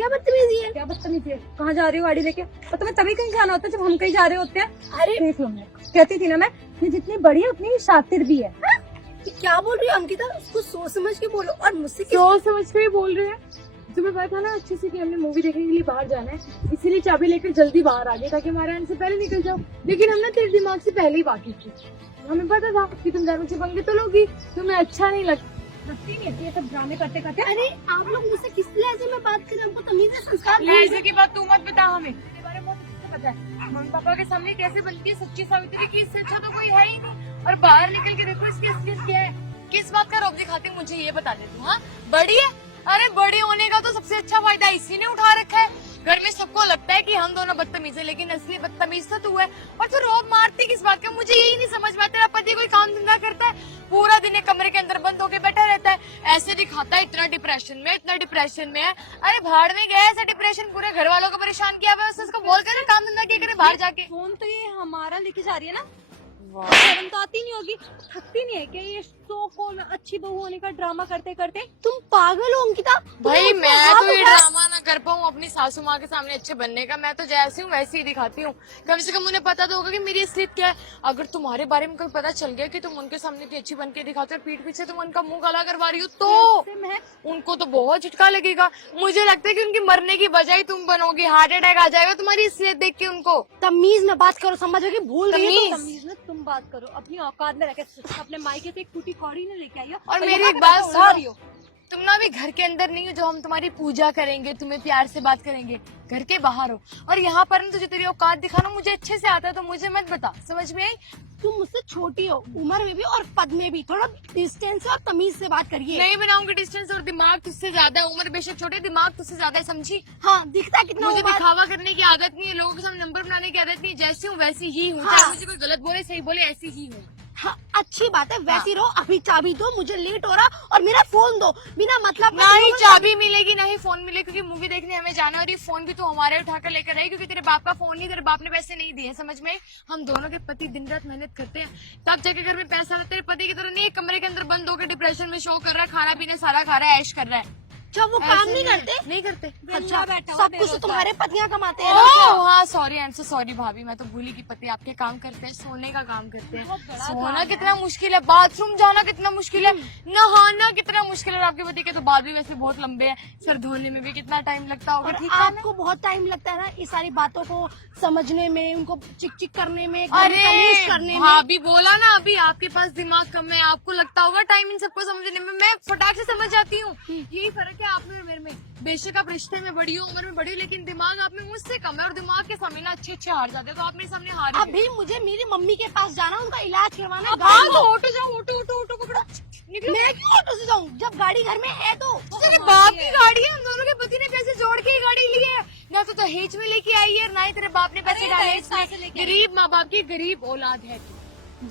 क्या बदतमीजी है? क्या बदतमीजी है? कहाँ जा रही हो गाड़ी लेके? और तुम्हें तभी कहीं जाना होता है जब हम कहीं जा रहे होते हैं। अरे देख लो, मैं कहती थी ना, मैं ये जितनी बड़ी है उतनी शातिर भी है। क्या बोल रही हो अंकिता? उसको सोच समझ के बोलो। और मुझसे सोच समझ के ही बोल रहे हैं। तुम्हें पता था ना अच्छे से कि हमने मूवी देखने के लिए बाहर जाना है, इसीलिए चाबी लेकर जल्दी बाहर आ गए ताकि हमारे आने से पहले निकल जाओ। लेकिन हमने तेरे दिमाग से पहले ही बात की थी। हमें पता था कि तुम ड्रामे से पंगे तो लोगी, तुम्हें अच्छा नहीं लगती नहीं है ये सब ड्रामे करते करते। अरे आप लोग मुझसे किस लहजे में बात करें? हमको तमीज है, संस्कार लहजे की बात तू मत बता, हमें तेरे बारे में बहुत अच्छे से पता है। मम्मी पापा के सामने कैसे बनती है सच्ची सावित्री की, इससे अच्छा तो कोई है ही नहीं। और बाहर निकल के देखो इसकी असलियत क्या है। किस बात का रोब दिखाती मुझे ये बता दे तू। हाँ बड़ी है, अरे बड़े होने का तो सबसे अच्छा फायदा इसी ने उठा रखा है। घर में सबको लगता है कि हम दोनों बदतमीज है, लेकिन असली बदतमीज तो तू है। और तू रोब मारती किस बात का, मुझे यही नहीं समझ में आता। तेरा पति कोई काम धंधा करता है, पूरा दिन एक कमरे के अंदर बंद होके बैठा रहता है, ऐसे दिखाता है इतना डिप्रेशन में है। अरे भाड़ में गया ऐसा डिप्रेशन, पूरे घर वालों को परेशान किया हुआ है। उसको बोल कर काम धंधा किया करे बाहर जाके। फोन तो ये हमारा लेके जा रही है ना, शर्म तो आती नहीं होगी, थकती नहीं है क्या ये सो कॉल अच्छी बहू होने का ड्रामा करते करते? तुम पागल हो अंकिता? भाई मैं तो ये ड्रामा ना कर पाऊँ अपनी सासू माँ के सामने अच्छे बनने का। मैं तो जैसी हूँ वैसे ही दिखाती हूँ। कम से कम उन्हें पता तो होगा कि मेरी असलियत क्या है। अगर तुम्हारे बारे में कोई पता चल गया कि तुम उनके सामने इतनी अच्छी बन के दिखाते हो, पीठ पीछे तुम उनका मुंह काला करवा रही हो, तो उनको तो बहुत झटका लगेगा। मुझे लगता है कि उनकी मरने की बजाय तुम बनोगी, हार्ट अटैक आ जाएगा तुम्हारी असलियत देख के उनको। तमीज में बात करो, समझोगे? भूल गई हो? तमीज में तुम बात करो, अपनी औकात में रहकर। अपने मायके से एक टूटी कौड़ी न लेके आई हो। और मेरी एक बात सुनो, तुम ना अभी घर के अंदर नहीं हो जो हम तुम्हारी पूजा करेंगे, तुम्हें प्यार से बात करेंगे। घर के बाहर हो, और यहाँ पर ना तुझे तेरी औकात दिखाना मुझे अच्छे से आता है, तो मुझे मत बता। समझ में आई? तुम मुझसे छोटी हो, उम्र में भी और पद में भी। थोड़ा डिस्टेंस और तमीज से बात करिए। नहीं बनाऊंगी डिस्टेंस, और दिमाग तुझसे ज्यादा है। उम्र बेशक छोटे, दिमाग तुझसे ज्यादा है, समझी? हाँ, दिखता कितना। मुझे दिखावा करने की आदत नहीं है, लोगों के सामने नंबर बनाने की आदत नहीं है। जैसी हूँ वैसी ही हूँ। चाहे मुझे कोई गलत बोले सही बोले, ऐसी ही हूँ। हाँ, अच्छी बात है, वैसी रहो। अभी चाबी दो, मुझे लेट हो रहा, और मेरा फोन दो। बिना मतलब ना ही चाबी मिलेगी ना ही फोन मिलेगी, क्योंकि मूवी देखने हमें जाना है। और ये फोन भी तो हमारे उठाकर लेकर आई, क्योंकि तेरे बाप का फोन नहीं, तेरे बाप ने पैसे नहीं दिए। समझ में? हम दोनों के पति दिन रात मेहनत करते हैं, तब जाके घर में पैसा आता है। तेरे पति की तरह नहीं, एक कमरे के अंदर बंद होकर डिप्रेशन में शो कर रहा है, खाना पीना सारा खा रहा है, ऐश कर रहा है। अच्छा, वो काम नहीं करते? नहीं करते। अच्छा, सब कुछ तुम्हारे पतियां कमाते हैं। हाँ sorry, I am so sorry भाभी, मैं तो भूली कि पति आपके काम करते हैं, सोने का काम करते हैं। सोना कितना मुश्किल है, बाथरूम जाना कितना मुश्किल है, नहाना कितना मुश्किल है। और आपके पति के तो बाल भी वैसे बहुत लंबे हैं, सर धोने में भी कितना टाइम लगता होगा। ठीक है, आपको बहुत टाइम लगता है ना ये सारी बातों को समझने में, उनको चिक चिक करने में, अरे करने में। भाभी बोला ना अभी, आपके पास दिमाग कम है, आपको लगता होगा टाइम इन सबको समझने में। मैं फटाक से समझ जाती हूँ। यही फर्क है आप में और मेरे में। बेशक आप रिश्ते में बड़ी हो, उम्र में बड़ी हो, लेकिन दिमाग आप में मुझसे कम है। और दिमाग के सामने ना अच्छे हार जाते हो, तो आप मेरे सामने हार ही अभी मुझे मेरी मम्मी के पास जाना, उनका इलाज करवाना। ऑटो जाओ, ऑटो पकड़ो। मैं क्यों ऑटो से जाऊँ जब गाड़ी घर में है? तो तेरे बाप की गाड़ी है, हम दोनों के पति ने पैसे जोड़ के ही गाड़ी ली है। ना तो दहेज में लेके आई है, ना ही तेरे बाप ने पैसे डाले इसमें। गरीब माँ बाप की गरीब औलाद है तू।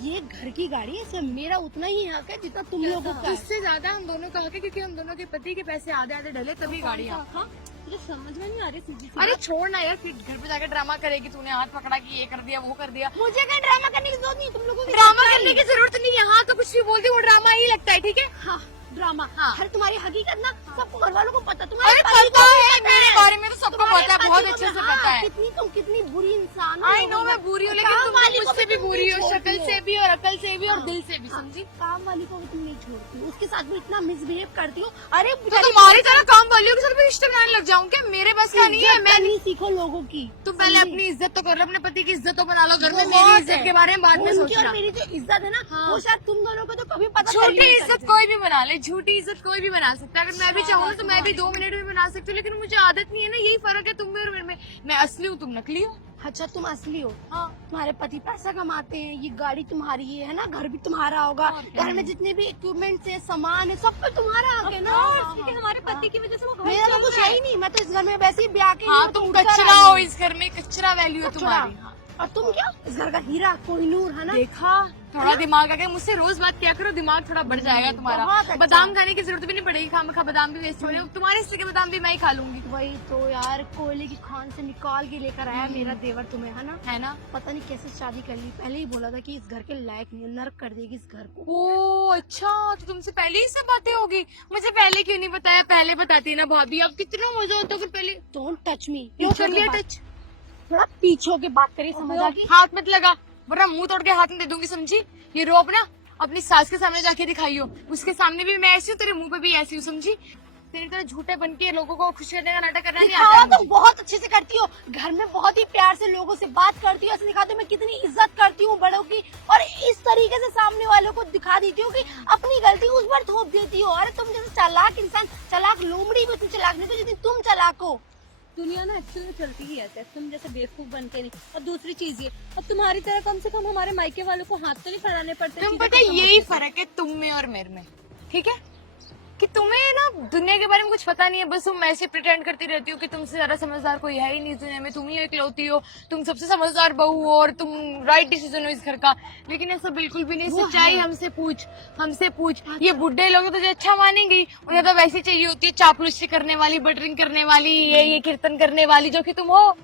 ये घर की गाड़ी है, सिर्फ मेरा उतना ही हक है जितना तुम लोगों का है। उससे ज्यादा हम दोनों का हक है, क्योंकि हम दोनों के पति के पैसे आधे आधे डले तभी गाड़ी है। मुझे समझ में नहीं आ रही सीधी। अरे छोड़ ना यार, फिर घर पे जाकर ड्रामा करेगी। तूने हाथ पकड़ा कि ये कर दिया वो कर दिया। मुझे कहीं ड्रामा करने की जरूरत नहीं, तुम लोगों को ड्रामा करने की जरूरत नहीं है। यहाँ तो कुछ भी बोलती वो ड्रामा ही लगता है। ठीक है, हाँ ड्रामा। हाँ। हर तुम्हारी हकीकत ना सबको घर वालों को पता। अरे तुम्हारे पता है, मेरे बारे में तो सबको पता है, बहुत अच्छे से पता है। तुम कितनी बुरी इंसान हो। आई नो मैं बुरी हूँ, लेकिन तुम मुझसे भी बुरी हो, शक्ल से भी और अकल से भी और दिल से भी। समझी? काम वाली को भी तुम नहीं छोड़ती, उसके साथ भी इतना मिसबिहेव करती हो। अरे तो तुम्हारी तरह काम वालियों के साथ भी रिश्ते बनाने लग जाऊँ क्या? मेरे बस का नहीं है। मैं नहीं, सीखो लोगों की। तुम पहले अपनी इज्जत तो कर लो, अपने पति की इज्जत तो बना लो। घर में मेरी इज्जत के बारे में बाद में उनकी और सोचना। मेरी जो इज्जत है ना, वो शायद तुम दोनों को तो कभी पता छोटी इज्जत कोई भी बना ले, झूठी इज्जत कोई भी बना सकता है। अगर मैं भी चाहूँ तो मैं भी 2 मिनट में बना सकती हूँ, लेकिन मुझे आदत नहीं है ना। यही फर्क है तुम में और मेरे में। मैं असली हूँ, तुम नकली हो। अच्छा, तुम असली हो। हाँ। तुम्हारे पति पैसा कमाते हैं, ये गाड़ी तुम्हारी है ना, घर भी तुम्हारा होगा, घर में जितने भी इक्विपमेंट है, सामान है, सब पे तुम्हारा हक है ना। हमारे पति की वजह से वो मेरा तो कुछ है ही नहीं, मैं तो इस घर में वैसे ही ब्याह के। हाँ, तुम कचरा हो इस घर में, कचरा वैल्यू है तुम्हारी। और तुम क्या इस घर का हीरा कोहिनूर है ना। देखा थोड़ा दिमाग आ गया, मुझसे रोज बात किया करो, दिमाग थोड़ा बढ़ जाएगा तुम्हारा। बहुत अच्छा। बादाम खाने की जरूरत भी नहीं पड़ेगी, खामखा बादाम भी वेस्ट हो रहे हो तुम्हारे, इसलिए बादाम भी मैं ही खा लूंगी। वही तो यार, कोयले की खान से निकाल के लेकर आया मेरा देवर तुम्हें, है ना? पता नहीं कैसे शादी कर ली, पहले ही बोला था कि इस घर के लायक नहीं है, नर्क कर देगी इस घर को। ओ अच्छा, तो तुमसे पहले ही सब बातें होगी, मुझे पहले क्यों नहीं बताया? पहले बताती ना भाभी, अब कितना मजा होता फिर पहले। Don't touch me. क्यों कर लिया टच? थोड़ा पीछे होके बात करी, समझ आ गई? हाथ मत लगा वरना मुंह तोड़ के हाथ में दे दूंगी, समझी? ये रोब ना अपनी सास के सामने जाके दिखाइयो, उसके सामने भी मैं ऐसी हूँ, तेरे मुंह पे भी ऐसी हूँ, समझी? तेरी तरह झूठे बन के लोगों को खुश करने का नाटक करना नहीं आता दिखावा है तो मुझे। बहुत अच्छे से करती हो, घर में बहुत ही प्यार से लोगों से बात करती हो, ऐसे दिखाती हो मैं कितनी इज्जत करती हूँ बड़ों की, और इस तरीके से सामने वालों को दिखा देती हो कि अपनी गलती उस पर थोप देती हो। अरे तुम जैसे चालाक इंसान, चालाक लोमड़ी भी उतनी चालाक नहीं तो जितनी तुम चालाक हो। दुनिया ना एक्चुअली में चलती ही ऐसे है, तुम जैसे बेवकूफ बन के नहीं। और दूसरी चीज ये, अब तुम्हारी तरह कम से कम हमारे मायके वालों को हाथ तो नहीं फैलाने पड़ते। तुम चीजें पता है खत्म यही होती फर्क है तुम में और मेरे में, ठीक है? कि तुम्हें ना दुनिया के बारे में कुछ पता नहीं है, बस तुम ऐसे प्रिटेंड करती रहती हो कि तुमसे ज्यादा समझदार कोई है ही नहीं इस दुनिया में, तुम ही इकलौती हो, तुम सबसे समझदार बहू हो और तुम राइट डिसीजन हो इस घर का। लेकिन ऐसा बिल्कुल भी नहीं, सच्चाई हमसे पूछ। ये बुढ़े लोग तुझे अच्छा मानेंगे, उन्हें तो वैसी चाहिए होती है चापलूसी करने वाली, बटरिंग करने वाली, ये कीर्तन करने वाली जो कि तुम हो।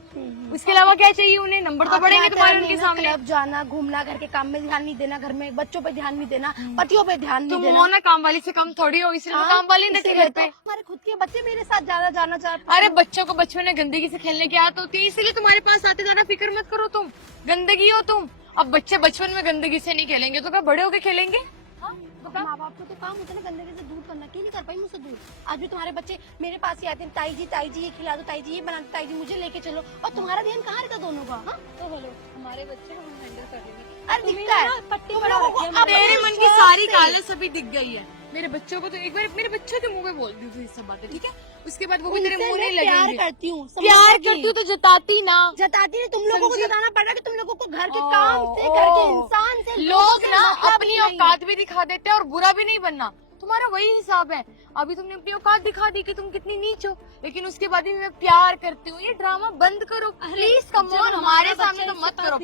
उसके अलावा क्या चाहिए उन्हें? नंबर तो बढ़ेंगे तुम्हारे उनके सामने। क्लब जाना, घूमना, घर के काम में ध्यान नहीं देना, घर में बच्चों पे ध्यान नहीं देना, पतियों पे ध्यान नहीं तुम देना। हो ना काम वाली से कम थोड़ी हो, इसलिए मैं काम वाली नहीं रहती घर पे। हमारे खुद के बच्चे मेरे साथ ज्यादा जाना चाहते हैं। अरे बच्चों को बचपन में गंदगी से खेलने की आदत होती है, इसलिए तुम्हारे पास आते ज्यादा फिक्र मत करो, तुम गंदगी हो तुम। अब बच्चे बचपन में गंदगी से नहीं खेलेंगे तो क्या बड़े होके खेलेंगे? माँ बाप को तो काम होता है ना गंदगी से दूर करना, क्यों नहीं कर पाई मुझसे दूर? आज भी तुम्हारे बच्चे मेरे पास ही आते हैं, ताई जी ये खिला दो, ताई जी ये बना दो, ताई जी मुझे लेके चलो, और तुम्हारा ध्यान कहाँ रहता दोनों का? हाँ तो बोलो, हमारे बच्चे हम हैंडल कर लेंगे। अरे दिखता है पट्टी तुम बना लोगों को रखी है अब तेरे मन की सोच सारी से- काले सभी दिख गई है। मेरे बच्चों को तो एक बार मेरे बच्चों के मुंह पे बोल दी थी सब बातें, ठीक है? उसके बाद वो भी तेरे उनसे मुंह मैं नहीं प्यार लगेंगे। करती हूँ, प्यार समझोगी? करती हूँ तो जताती ना। जताती नहीं, तुम लोगों को समझी? जताना पड़ा कि तुम लोगों को घर के काम से, घर के इंसान से, लोग से ना मतलब अपनी ही नहीं। औकात भी दिखा देते हैं और बुरा भी नहीं बनना, तुम्हारा वही हिसाब है। अभी तुमने अपनी औकात दिखा दी कि तुम कितनी नीच हो, लेकिन उसके बाद भी मैं प्यार करती हूँ। ये ड्रामा बंद करो प्लीज, कम ऑन, हमारे सामने तो मत करो।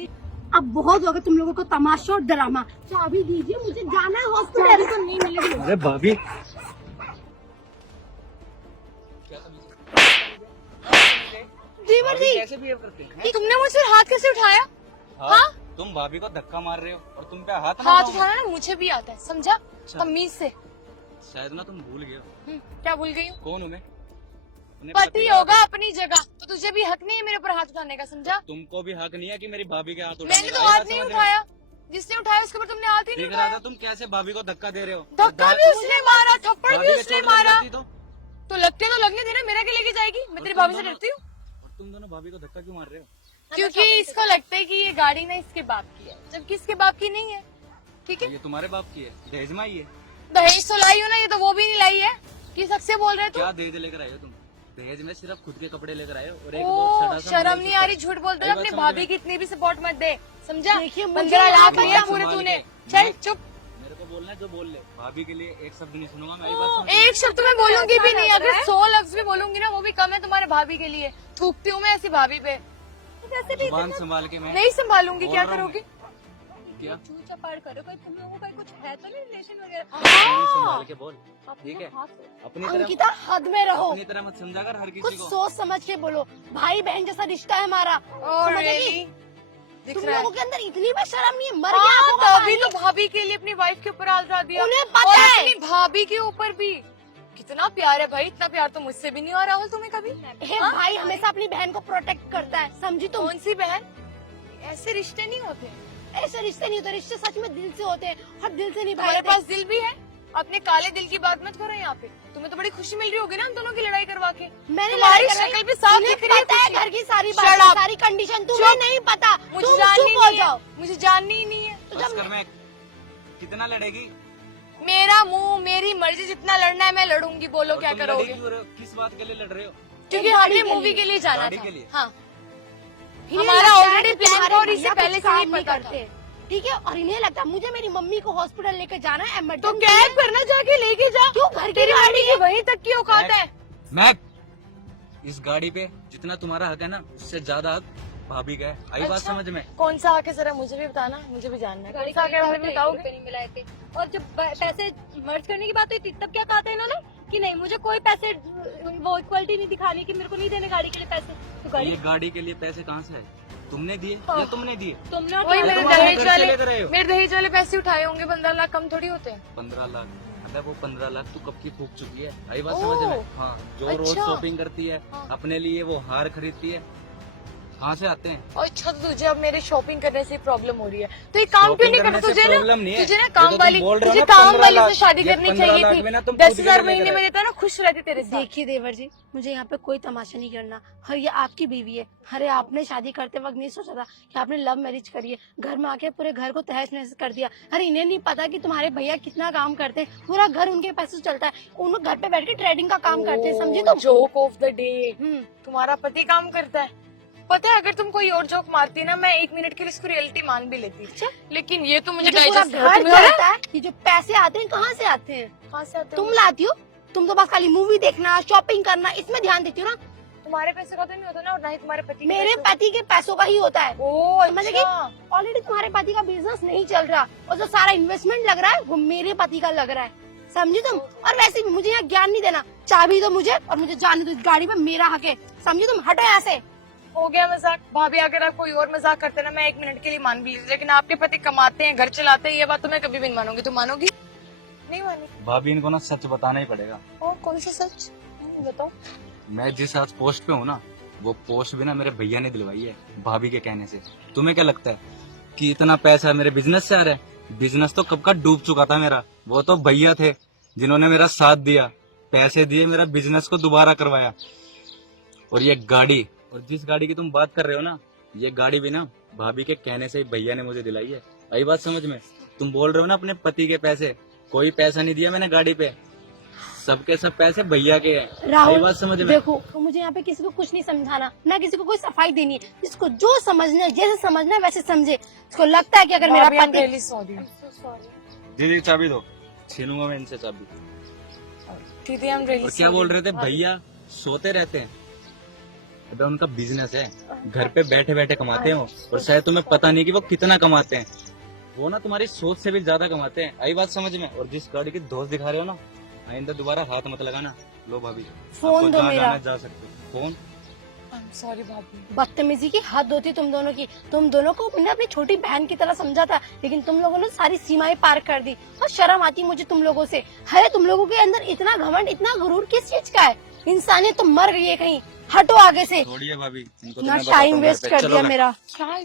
अब बहुत हो गया तुम लोगों को तमाशा और ड्रामा। चाबी दीजिए, मुझे जाना है हॉस्पिटल। तो नहीं मिलेगी। अरे भाभी जीवन जी कैसे बिहेव करते हैं? कि तुमने मुझसे हाथ कैसे उठाया? हाँ? तुम भाभी को धक्का मार रहे हो और तुम पे हाथ हाथ उठाना ना मुझे भी आता है, समझा? तमीज से। शायद ना तुम भूल गए हो क्या भूल गई हूँ? कौन हूँ मैं? उन्हें पति होगा अपनी जगह, तो तुझे भी हक नहीं है मेरे ऊपर हाथ उठाने का, समझा? तुमको भी हक नहीं है कि मेरी भाभी के हाथ मैंने तो हाथ नहीं उठाया, जिसने उठाया उसके ऊपर तुमने हाथ ही नहीं देख रहा उठाया। था तुम कैसे भाभी को धक्का दे रहे हो। धक्का भी उसने मारा, थप्पड़ भाभी भी के उसने चोट लग मारा। जाती तो लगते तो लगने देना, मेरा क्या लेके जाएगी? मैं तेरी भाभी से डरती हूँ और तुम दोनों भाभी को धक्का क्यों मार रहे हो? क्योंकि इसको लगता है कि ये गाड़ी ना इसके बाप की है, जबकि इसके बाप की नहीं है, ठीक है? ये तुम्हारे बाप की है, दहेज में आई है। दहेज तो लाई हो ना, ये तो वो भी नहीं लाई है। किस हक से बोल रहे क्या तुम? दहेज लेकर आए हो तुम? दहेज में सिर्फ खुद के कपड़े लेकर आए हो और एक ओ बहुत सड़ा सा शर्म मोबाइल नहीं आ रही, से- झूठ बोलते सही हो। बात अपनी समझ भाभी में। की इतनी भी सपोर्ट मत दे, समझा? देखिए, मुझे 15 लाख यहाँ लिया पर पूरे संभाल तूने। के। चल चुप। मेरे को बोलना है जो बोल ले, भाभी के लिए एक शब्द नहीं सुनूंगा मैं। बात सुन। एक शब्द मैं बोलूंगी भी नहीं, अगर 100 लफ्ज भी बोलूंगी ना वो भी कम है तुम्हारे भाभी के लिए। थूकती हूँ मैं ऐसी भाभी पे। जुबान संभाल के मैं नहीं संभालूंगी, बोल क्या रहा हूँ करोगी? क्या चूचा पार करो, कोई तुम लोगों का कुछ है तो नहीं रिलेशन वगैरह? जुबान संभाल के बोल, ठीक है? अपनी अंकिता हद में रहो, अपनी तरह मत समझा कर हर कुछ किसी को। सोच समझ के बोलो। भाई बहन जैसा रिश्ता है हमारा, और समझ really? गई? दिख तुम रहा है? लोगों के अंदर इतनी भी शर्म नहीं है, मर गया हाँ, होगा तभी पानी। तो भाभी के लिए अपनी वाइफ के ऊपर हाथ उठा दिया। उन्हें पता और है। अपनी भाभी के ऊपर भी। कितना प्यार है भाई, इतना प्यार तो मुझसे भी नहीं हुआ राहुल तुम्हें कभी। हे भाई हमेशा अपनी बहन को प्रोटेक्ट करता है, समझी तुम? कौन सी बहन? ऐसे रिश्ते नहीं होते। ऐसे रिश्ते नहीं होते, रिश्ते सच में दिल से होते हैं और दिल से निभाए तुम्हारे जाते हैं। पास दिल भी है? अपने काले दिल की बात मत करो यहाँ पे। तुम्हें तो बड़ी खुशी मिल रही होगी ना हम दोनों की लड़ाई करवा के। मैंने तुम्हारी लड़ाई कराई, शक्ल पे साफ तुम्हें दिख रही है पता है खुशी। घर की सारी Shut बातें, up. सारी कंडीशन तुम्हें नहीं पता, मुझे तुम जाननी चुप हो नहीं जाओ। है, मुझे जाननी ही नहीं है। तो बस जब कर, मैं कितना लड़ेगी? मेरा मुंह मेरी मर्जी, जितना लड़ना है मैं लड़ूंगी, बोलो और क्या तुम लड़ी करोगे? क्यों रहे हो? किस बात के लिए लड़ रहे हो? क्योंकि एक गाड़ी हमें के मूवी लिए। के लिए जाना गाड़ी था। के लिए? हाँ, इन्हें हमारा लगता है already कि plan तुम्हारे था और इससे भैया पहले कुछ से ही काम नहीं पता था। करते, ठीक है? और इन्हें लगता है मुझे मेरी मम्मी को हॉस्पिटल लेके जाना है, तो emergency कैब करना, जाके लेके जा। क्यों? घर की तेरी गाड़ी मम्मी की वहीं तक की औकात है। मैं इस गाड़ी पे जितना तुम्हारा हक है ना, उससे ज्यादा हक भाभी का है। आई बात अच्छा। समझ में? कौन सा आके जरा मुझे भी बताना, मुझे भी जानना है। कौन सा आके भाभी रुपए बताओगे? नहीं मिलाए थे। और जब पैसे मर्ज करने की बात हुई थी तब क्या कहा था इन्होंने कि नहीं मुझे कोई पैसे वो इक्वलिटी नहीं दिखानी कि मेरे को नहीं देने गाड़ी के लिए पैसे। तो गाड़ी ये गाड़ी के लिए पैसे कहाँ से आए? तुमने दिए या तुमने दिए? तुमने और वही मेरे तुम्हारे दहेज घर से वाले, लेकर आए हो? मेरे दहेज वाले पैसे उठाए होंगे। 15 लाख कम थोड़ी होते हैं। 15 लाख? अबे वो 15 लाख तू कब की फूक चुकी है। आई बात ओह, समझ में? हाँ, जो रोज अच्छा। शॉपिंग करती है हाँ। अपने लिए, वो हार खरीदती है, कहाँ से आते हैं? और अच्छा तो तुझे अब मेरे शॉपिंग करने से प्रॉब्लम हो रही है तो ये काम क्यों Shopping नहीं करने करता? से तुझे problem ना नहीं है। तुझे ना ये काम तो तुम वाली, बोल रहे हो तुझे ना, काम 15 वाली लाख, से शादी ये करनी 15 चाहिए लाख थी। में ना तुम 10,000 खुद के लिए महीने में लेकर देता ना, खुश रहती तेरे साथ। देखिए देवर जी, मुझे यहाँ पे कोई तमाशा नहीं करना। हर ये आपकी बीवी है। अरे आपने शादी करते वक्त नहीं सोचा था कि आपने लव मैरिज करी है, घर में आके पूरे घर को तहस नहस कर दिया। अरे इन्हें नहीं पता कि तुम्हारे भैया कितना काम करते हैं, पूरा घर उनके पैसे से चलता है। उन लोग घर पे बैठ के ट्रेडिंग का काम करते हैं, समझी तुम? जोक ऑफ द डे, हम्म, तुम्हारा पति काम करता है। पता है अगर तुम कोई और जोक मारती ना, मैं 1 मिनट के लिए इसको रियलिटी मान भी लेती। लेकिन ये तो मुझे ये जो पूरा digest घर तुम्हें हो रहा है? चलता है, ये जो पैसे आते हैं कहाँ से आते हैं? कहाँ से आते तुम हैं? लाती हो। तुम तो बस खाली मूवी देखना, शॉपिंग करना, इसमें ध्यान देती हो ना। तुम्हारे पैसे का तो नहीं होता ना, और ना ही तुम्हारे पति के मेरे पैसे। पति के पैसों का ही होता है। ओह समझ गई? अच्छा। ऑलरेडी तुम्हारे पति का बिजनेस नहीं चल रहा और जो सारा इन्वेस्टमेंट लग रहा है वो मेरे पति का लग रहा है, समझी तुम? और वैसे भी मुझे यहाँ ज्ञान नहीं देना। चाबी दो मुझे और मुझे जाने दो। इस गाड़ी में मेरा हक है, समझी तुम? हटो यहाँ से। हो गया मजाक। भाभी अगर आप कोई और मजाक करते ना, मैं 1 मिनट के लिए मान भी लेती, लेकिन आपके पति कमाते हैं, घर चलाते हैं, ये बात तो मैं कभी भी नहीं मानूंगी। तुम मानोगी? नहीं मानी। भाभी इनको ना सच बताना ही पड़ेगा। ओ कौन सा सच? बताओ। मैं जिस आज पोस्ट पे हूँ ना, वो पोस्ट भी ना मेरे भैया ने दिलवाई है, भाभी के कहने से। तुम्हें क्या लगता है कि इतना पैसा मेरे बिजनेस से आ रहा है? बिजनेस तो कब का डूब चुका था मेरा। वो तो भैया थे जिन्होंने मेरा साथ दिया, पैसे दिए, मेरा बिजनेस को दोबारा करवाया। और ये गाड़ी, और जिस गाड़ी की तुम बात कर रहे हो ना, ये गाड़ी भी ना भाभी के कहने से ही भैया ने मुझे दिलाई है। आई बात समझ में? तुम बोल रहे हो ना अपने पति के पैसे, कोई पैसा नहीं दिया मैंने गाड़ी पे, सबके सब पैसे भैया के हैं। आई राहुल बात समझ में? देखो, तो मुझे यहाँ पे किसी को कुछ नहीं समझाना, ना किसी को कोई सफाई देनी है। जिसको जो समझना है, जैसे समझना है वैसे समझे। इसको लगता है कि अगर मेरा भाभी, I'm पति really sorry। दीदी चाबी दो, छीनूंगा मैं इनसे चाबी। दीदी I'm really और क्या sorry। बोल रहे थे? भैया सोते रहते हैं। अबे उनका बिजनेस है, घर पे बैठे बैठे कमाते हैं वो, और शायद तुम्हें पता नहीं कि वो कितना कमाते हैं। वो ना तुम्हारी सोच से भी ज्यादा कमाते हैं। आई बात समझ में? और जिस गाड़ी की दोस्त दिखा रहे हो ना, आइंदा दोबारा हाथ मत लगाना। लो भाभी, फोन आपको दो जहाँ मेरा। जाना है जा सकते हो। फोन? I'm sorry भाभी। बदतमीजी की हद होती तुम दोनों की। तुम दोनों को मैंने अपनी छोटी बहन की तरह समझा था, लेकिन तुम लोगों ने सारी सीमाएं पार कर दी। और शर्म आती मुझे तुम लोगों से। अरे तुम लोगों के अंदर इतना घमंड, इतना गुरूर किस चीज का है? इंसानियत तो मर गई है कहीं। हटो आगे से। छोड़िए भाभी, इनको तो ना मैं बताता टाइम हूँ घर वेस्ट पे। कर चलो दिया घर। मेरा। क्या है?